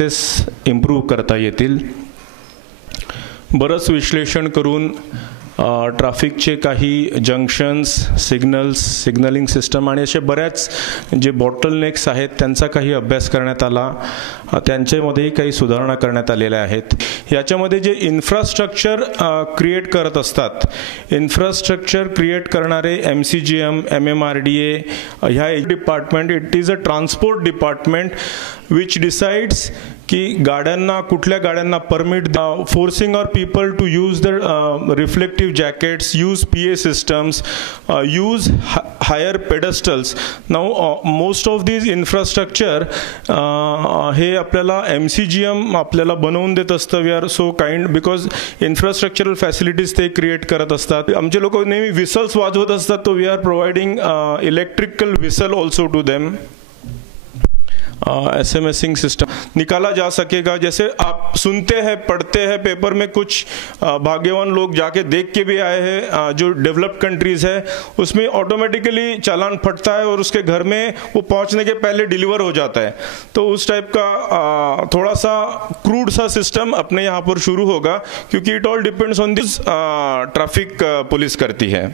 Improve करता येतील. बरंच विश्लेषण करून ट्रॅफिकचे काही जंक्शन्स, सिग्नलिंग सिस्टम आणि असे बऱ्याच जे बॉटलनेक्स आहेत त्यांचा काही अभ्यास करण्यात आला. त्यांच्यामध्येही काही सुधारणा करण्यात आलेल्या आहेत. याच्यामध्ये जे इन्फ्रास्ट्रक्चर क्रिएट करत असतात, इन्फ्रास्ट्रक्चर क्रिएट करणारे MCGM, MMRDA ह्या एक department, it is a transport department which decides की गाड्यांना, कुठल्या गाड्यांना permit, forcing or people to use the reflective jackets, use PA systems, use higher pedestals. Now most of these infrastructure हे आपल्याला MCGM आपल्याला बनवून देत असतं. We are so kind because infrastructural facilities ते क्रिएट करत असतात. आमचे लोक नेहमी विसल्स वाजवत असतात, तो we are providing electrical whistle also to them. SMSing system निकाला जा सकेगा. जैसे आप सुनते हैं, पढ़ते हैं पेपर में, कुछ भाग्यवान लोग जाके देख के भी आए हैं. जो डेवलप्ड कंट्रीज है उसमें ऑटोमेटिकली चालान फटता है और उसके घर में वो पहुंचने के पहले डिलीवर हो जाता है. तो उस टाइप का थोड़ा सा क्रूड सा सिस्टम अपने यहाँ पर शुरू होगा, क्योंकि it all depends on this. Traffic police करती है.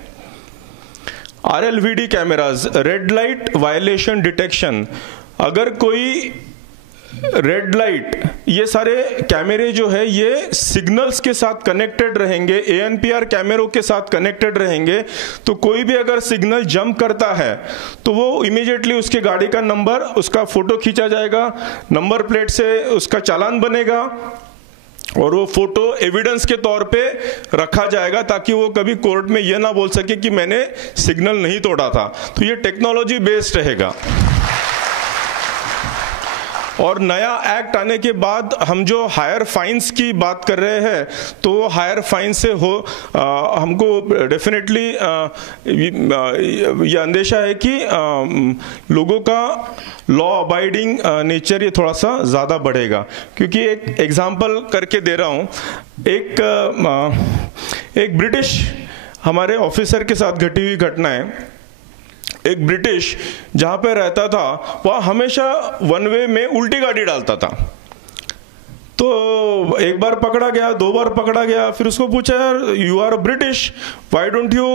RLVD cameras, red light violation detection. अगर कोई रेड लाइट, ये सारे कैमरे जो है ये सिग्नल्स के साथ कनेक्टेड रहेंगे, ANPR कैमरों के साथ कनेक्टेड रहेंगे. तो कोई भी अगर सिग्नल जंप करता है तो वो इमीडिएटली उसके गाड़ी का नंबर, उसका फोटो खींचा जाएगा, नंबर प्लेट से उसका चालान बनेगा और वो फोटो एविडेंस के तौर पे रखा जाएगा, ताकि वो कभी कोर्ट में ये ना बोल सके कि मैंने सिग्नल नहीं तोड़ा था. तो ये टेक्नोलॉजी बेस्ड रहेगा. और नया एक्ट आने के बाद हम जो हायर फाइन्स की बात कर रहे हैं, तो हायर फाइन से हमको डेफिनेटली ये अंदेशा है कि लोगों का लॉ अबाइडिंग नेचर ये थोड़ा सा ज़्यादा बढ़ेगा. क्योंकि एक एग्जांपल करके दे रहा हूँ. एक ब्रिटिश हमारे ऑफिसर के साथ घटी हुई घटना है. एक ब्रिटिश जहाँ पे रहता था वह हमेशा वन वे में उल्टी गाड़ी डालता था. तो एक बार पकड़ा गया, 2 बार पकड़ा गया. फिर उसको पूछा, यार you are British, why don't you,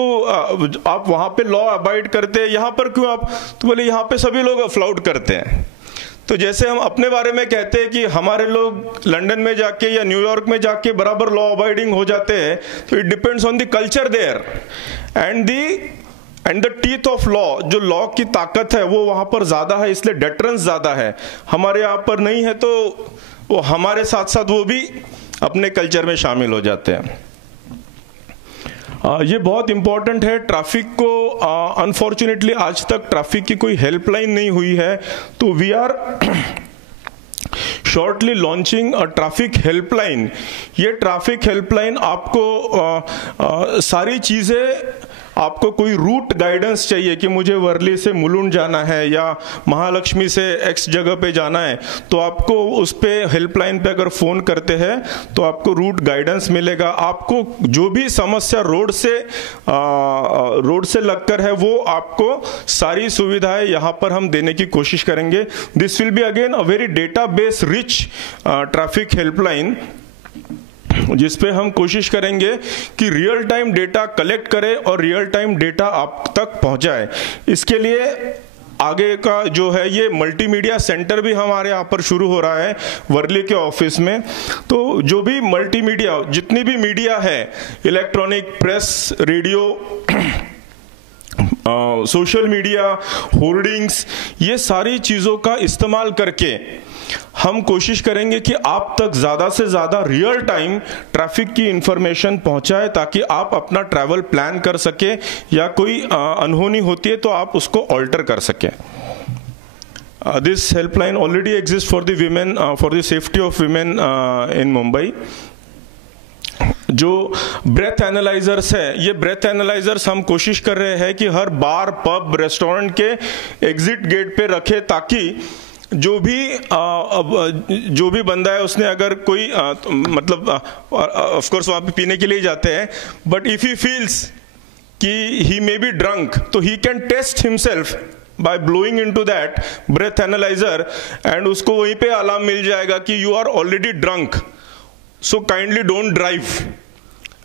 आप वहाँ पे लॉ अबाइड करते हैं, यहाँ पर क्यों आप? तो बोले यहाँ पे सभी लोग फ्लाउट करते हैं. तो जैसे हम अपने बारे में कहते हैं कि हमारे लोग लंदन में जाके या न्यूयॉर्क में जाके बराबर लॉ अबाइडिंग हो जाते हैं, तो it depends on the culture there and the teeth of law. जो लॉ की ताकत है वो वहां पर ज्यादा है, इसलिए डेटरेंस ज्यादा है. हमारे यहाँ पर नहीं है, तो वो हमारे साथ साथ वो भी अपने कल्चर में शामिल हो जाते हैं. ये बहुत इंपॉर्टेंट है. ट्रैफिक को अनफॉर्चुनेटली आज तक ट्रैफिक की कोई हेल्पलाइन नहीं हुई है, तो we are shortly launching a traffic helpline. ये ट्रैफिक हेल्पलाइन आपको सारी चीजें, आपको कोई रूट गाइडेंस चाहिए कि मुझे वर्ली से मुलुंड जाना है या महालक्ष्मी से X जगह पे जाना है, तो आपको उस पे हेल्पलाइन पे अगर फ़ोन करते हैं तो आपको रूट गाइडेंस मिलेगा. आपको जो भी समस्या रोड से लगकर है वो आपको सारी सुविधाएं यहाँ पर हम देने की कोशिश करेंगे. This will be again a very database rich traffic helpline, जिसपे हम कोशिश करेंगे कि रियल टाइम डेटा कलेक्ट करें और रियल टाइम डेटा आप तक पहुंचाए. इसके लिए आगे का जो है ये मल्टीमीडिया सेंटर भी हमारे यहाँ पर शुरू हो रहा है वर्ली के ऑफिस में. तो जो भी मल्टीमीडिया, जितनी भी मीडिया है, electronic, press, radio, social media, hoardings, ये सारी चीज़ों का इस्तेमाल करके हम कोशिश करेंगे कि आप तक ज़्यादा से ज़्यादा रियल टाइम ट्रैफिक की इंफॉर्मेशन पहुंचाए, ताकि आप अपना ट्रैवल प्लान कर सके या कोई अनहोनी होती है तो आप उसको ऑल्टर कर सकें. This helpline already exist for the women, for the safety of women इन मुंबई. जो ब्रेथ एनालाइजर्स है, ये ब्रेथ एनालाइजर्स हम कोशिश कर रहे हैं कि हर बार, पब, रेस्टोरेंट के एग्जिट गेट पे रखे, ताकि जो भी बंदा है उसने अगर कोई मतलब ऑफ कोर्स वहाँ पे पीने के लिए जाते हैं, बट इफ ही फील्स कि ही मे बी ड्रंक, तो he can test himself by blowing into that breath analyzer and उसको वहीं पे अलार्म मिल जाएगा कि you are already drunk, so kindly don't drive.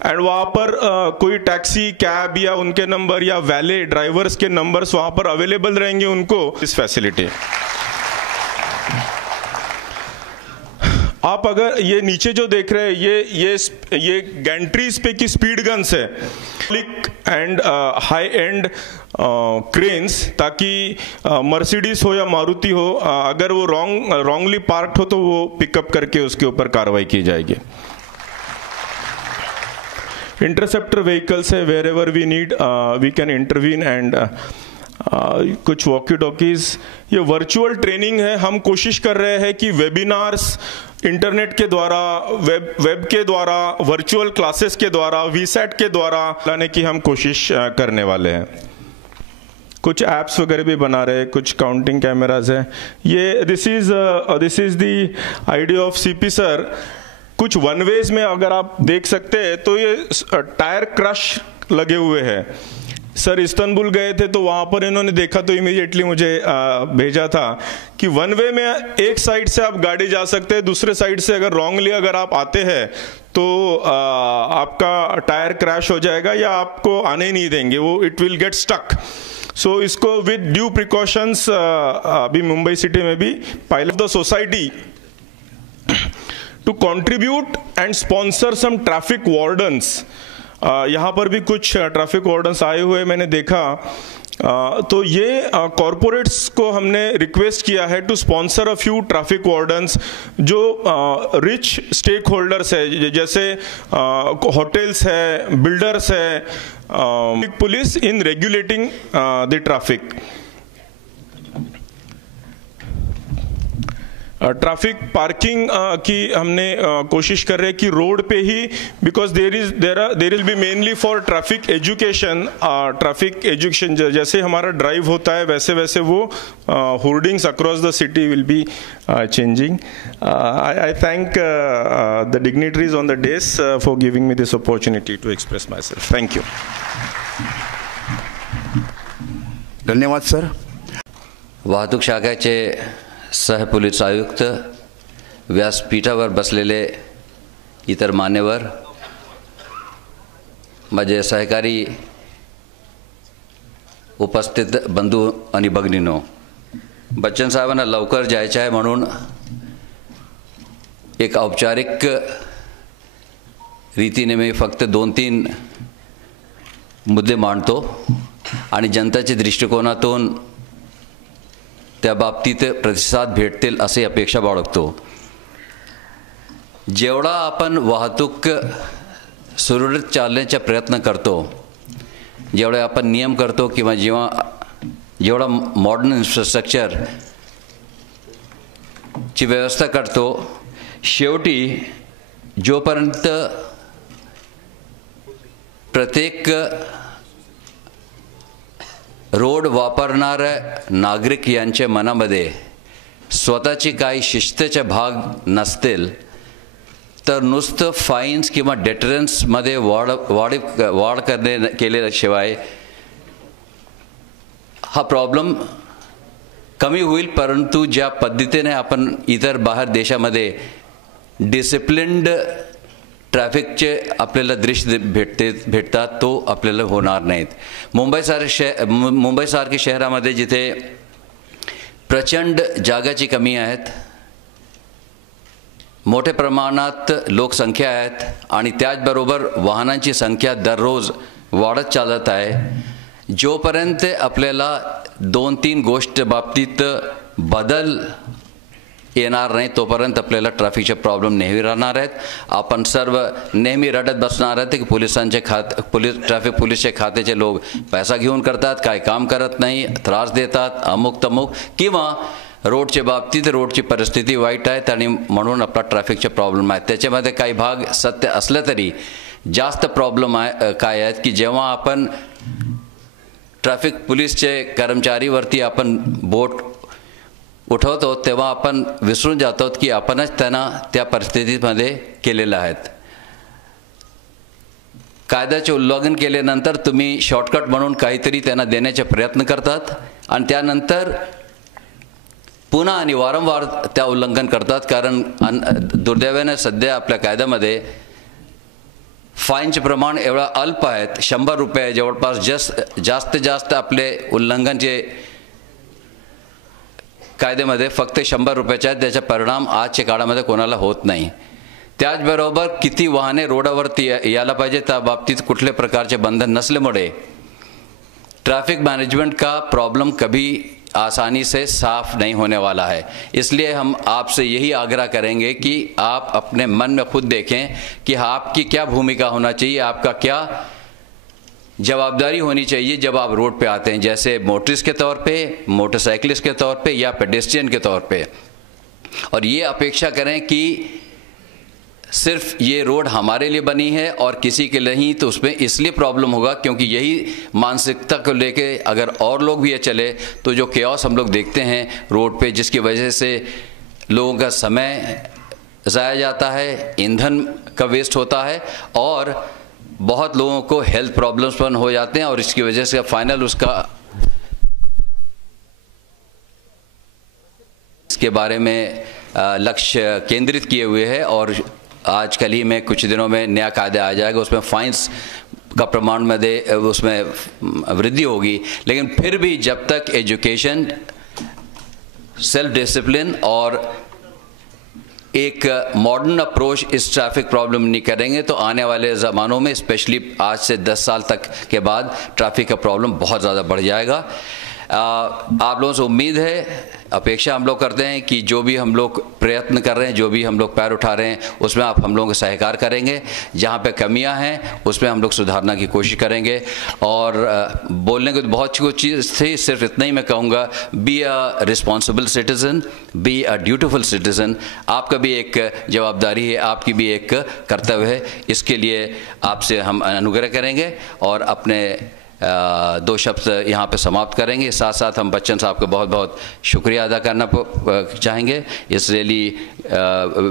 And वहाँ पर कोई टैक्सी, कैब या उनके नंबर या वैले ड्राइवर्स के नंबर्स वहाँ पर अवेलेबल रहेंगे उनको इस फैसिलिटी। आप अगर ये नीचे जो देख रहे हैं ये गैंट्रीज पे की स्पीड गन्स है एंड हाई एंड क्रेन्स, ताकि मर्सिडीज हो या मारुति हो, अगर वो रॉन्गली पार्क्ड हो तो वो पिकअप करके उसके ऊपर कार्रवाई की जाएगी। इंटरसेप्टर व्हीकल्स है, wherever we need we can intervene and कुछ वॉकी टॉकीज। ये वर्चुअल ट्रेनिंग है, हम कोशिश कर रहे हैं कि वेबिनार्स इंटरनेट के द्वारा, वेब के द्वारा, वर्चुअल क्लासेस के द्वारा, वीसैट के द्वारा लाने की हम कोशिश करने वाले हैं। कुछ ऐप्स वगैरह भी बना रहे हैं, कुछ काउंटिंग कैमराज है। ये this is the idea of CP sir. कुछ वन वेज में अगर आप देख सकते हैं तो ये टायर क्रश लगे हुए हैं। सर इस्तांबुल गए थे तो वहाँ पर इन्होंने देखा तो इमीडिएटली मुझे भेजा था कि वन वे में एक साइड से आप गाड़ी जा सकते हैं, दूसरे साइड से अगर रॉन्गली अगर आप आते हैं तो आपका टायर क्रैश हो जाएगा या आपको आने ही नहीं देंगे, वो it will get stuck. So इसको विद ड्यू प्रिकॉशंस अभी मुंबई सिटी में भी pilot the society to contribute and sponsor some traffic wardens. यहाँ पर भी कुछ ट्रैफिक वार्डन्स आए हुए मैंने देखा। तो ये कॉरपोरेट्स को हमने रिक्वेस्ट किया है to sponsor a few traffic wardens जो रिच स्टेक होल्डर्स है, जैसे होटल्स है, बिल्डर्स है, police in regulating the traffic. Traffic parking की हमने कोशिश कर रहे हैं कि रोड पे ही, because there will be mainly for traffic education. Traffic education जैसे हमारा ड्राइव होता है वैसे वैसे वो hoardings across the city will be changing. I thank the dignitaries on the dais for giving me this opportunity to express myself. Thank you. धन्यवाद sir. वाहतूक शाखेचे सहपोलीस आयुक्त, व्यासपीठावर बसलेले इतर मान्यवर, माझे सहकारी उपस्थित बंधू आणि भगिनींनो, बच्चन साहेबांना लवकर जायचं आहे म्हणून एक औपचारिक रीतीने मी फक्त 2-3 मुद्दे मांडतो आणि जनतेच्या दृष्टिकोनातून त्या बाबतीत प्रतिसाद भेटतील अशी अपेक्षा बाळगतो। जेवढा आपण वाहतूक सुरळीत चालण्याचा प्रयत्न करतो, जेवढे आपण नियम करतो किंवा जेवढा मॉडर्न इन्फ्रास्ट्रक्चर ची व्यवस्था करतो, शेवटी जोपर्यंत प्रत्येक रोड वापरणारे नागरिक यांच्या मनामध्ये स्वतःची काही शिस्तीचे भाग नसतील तर नुसतं फाईन्स किंवा डेटरन्समध्ये वाढ केल्याशिवाय हा प्रॉब्लेम कमी होईल। परंतु ज्या पद्धतीने आपण इतर बाहेर देशामध्ये डिसिप्लिन्ड ट्रॅफिकचे आपल्याला दृश्य भेटतात तो आपल्याला होणार नाहीत। मुंबईसारख्या शहरामध्ये जिथे प्रचंड जागाची कमी आहेत, मोठ्या प्रमाणात लोकसंख्या आहेत आणि त्याचबरोबर वाहनांची संख्या दररोज वाढत चालत आहे, जोपर्यंत आपल्याला 2-3 गोष्ट बाबतीत बदल येणार नाही तोपर्यंत आपल्याला ट्रॅफिकचे प्रॉब्लेम नेहमी राहणार आहेत। आपण सर्व नेहमी रडत बसणार आहेत की ट्रॅफिक पोलीसचे खात्याचे लोक पैसा घेऊन करतात, काय काम करत नाही, त्रास देतात, अमुक तमुक, किंवा रोडच्या बाबतीत रोडची परिस्थिती वाईट आहे आणि म्हणून आपला ट्रॅफिकचे प्रॉब्लेम आहे। त्याच्यामध्ये काही भाग सत्य असले तरी जास्त प्रॉब्लेम आहे काय आहेत की जेव्हा आपण ट्रॅफिक पोलीसचे कर्मचारीवरती आपण बोट उठवतो तेव्हा आपण विसरून जातो की आपणच त्यांना त्या परिस्थितीमध्ये केलेलं आहे। कायद्याचे उल्लंघन केल्यानंतर तुम्ही शॉर्टकट म्हणून काहीतरी त्यांना देण्याचे प्रयत्न करतात आणि त्यानंतर पुन्हा आणि वारंवार त्या उल्लंघन करतात. कारण दुर्दैवाने सध्या आपल्या कायद्यामध्ये फाईनचे प्रमाण एवढा अल्प आहेत, 100 रुपये जवळपास. जास्तीत जास्त आपले उल्लंघनचे कायद्यामध्ये फक्त 100 रुपयाचे आहेत. त्याचा परिणाम आजच्या काळामध्ये कोणाला होत नाही. त्याचबरोबर किती वाहने रोडावरती यायला पाहिजे त्या बाबतीत कुठल्या प्रकारचे बंधन नसल्यामुळे ट्रैफिक मैनेजमेंट का प्रॉब्लम कभी आसानी से साफ नहीं होने वाला है. इसलिए हम आपसे यही आग्रह करेंगे कि आप अपने मन में खुद देखें कि आपकी क्या भूमिका होना चाहिए, आपका क्या जवाबदारी होनी चाहिए जब आप रोड पे आते हैं, जैसे मोटरिस्ट के तौर पे, मोटरसाइकिलिस्ट के तौर पे या पेडेस्ट्रियन के तौर पे. और ये अपेक्षा करें कि सिर्फ ये रोड हमारे लिए बनी है और किसी के लिए नहीं, तो उसमें इसलिए प्रॉब्लम होगा क्योंकि यही मानसिकता को लेके अगर और लोग भी ये चले तो जो केओस हम लोग देखते हैं रोड पे, जिसकी वजह से लोगों का समय ज़ाया जाता है, ईंधन का वेस्ट होता है और बहुत लोगों को हेल्थ प्रॉब्लम्स पण हो जाते हैं और इसकी वजह से फाइनल उसका इसके बारे में लक्ष्य केंद्रित किए हुए है. और आजकल ही में कुछ दिनों में नया कायदा आ जाएगा, उसमें फाइन्स का प्रमाण में उसमें वृद्धि होगी. लेकिन फिर भी जब तक एजुकेशन, सेल्फ डिसिप्लिन और एक मॉडर्न अप्रोच इस ट्रैफिक प्रॉब्लम नहीं करेंगे तो आने वाले ज़मानों में, स्पेशली आज से 10 साल तक के बाद, ट्रैफिक का प्रॉब्लम बहुत ज़्यादा बढ़ जाएगा. आप लोगों से उम्मीद है, अपेक्षा हम लोग करते हैं कि जो भी हम लोग प्रयत्न कर रहे हैं, जो भी हम लोग पैर उठा रहे हैं, उसमें आप हम लोगों का सहकार करेंगे. जहाँ पे कमियां हैं उसमें हम लोग सुधारने की कोशिश करेंगे. और बोलने को तो बहुत कुछ चीज़ थी, सिर्फ इतना ही मैं कहूँगा, be a responsible citizen, be a dutiful citizen. आपका भी एक जवाबदारी है, आपकी भी एक कर्तव्य है. इसके लिए आपसे हम अनुग्रह करेंगे और अपने 2 शब्द यहाँ पे समाप्त करेंगे. साथ साथ हम बच्चन साहब को बहुत बहुत शुक्रिया अदा करना चाहेंगे. It's really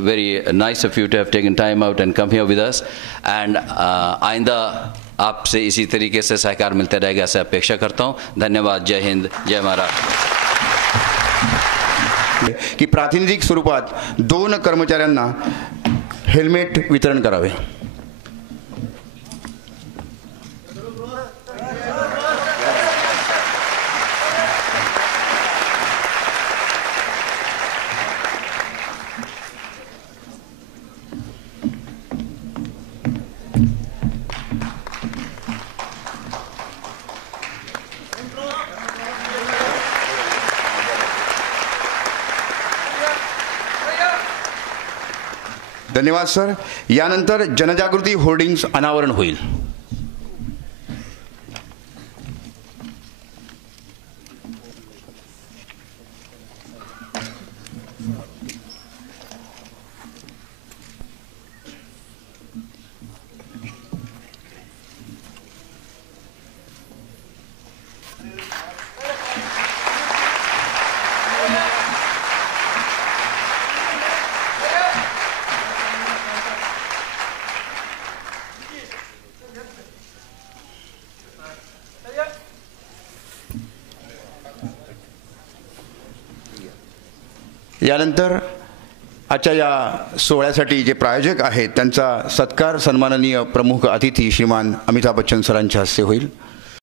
very nice of you to have taken time out and come here with us. And आइंदा आपसे इसी तरीके से सहकार मिलते रहेगा, ऐसे अपेक्षा करता हूँ. धन्यवाद. जय हिंद, जय महाराष्ट्र. की प्रातिनिधिक स्वरूपात 2 कर्मचाऱ्यांना हेल्मेट वितरण करावे. धन्यवाद सर. यानंतर जनजागृती होर्डिंग्स अनावरण होईल. यानंतर आजच्या या सोहळ्यासाठी जे प्रायोजक आहेत त्यांचा सत्कार सन्माननीय प्रमुख अतिथी श्रीमान अमिताभ बच्चन सरांच्या हस्ते होईल.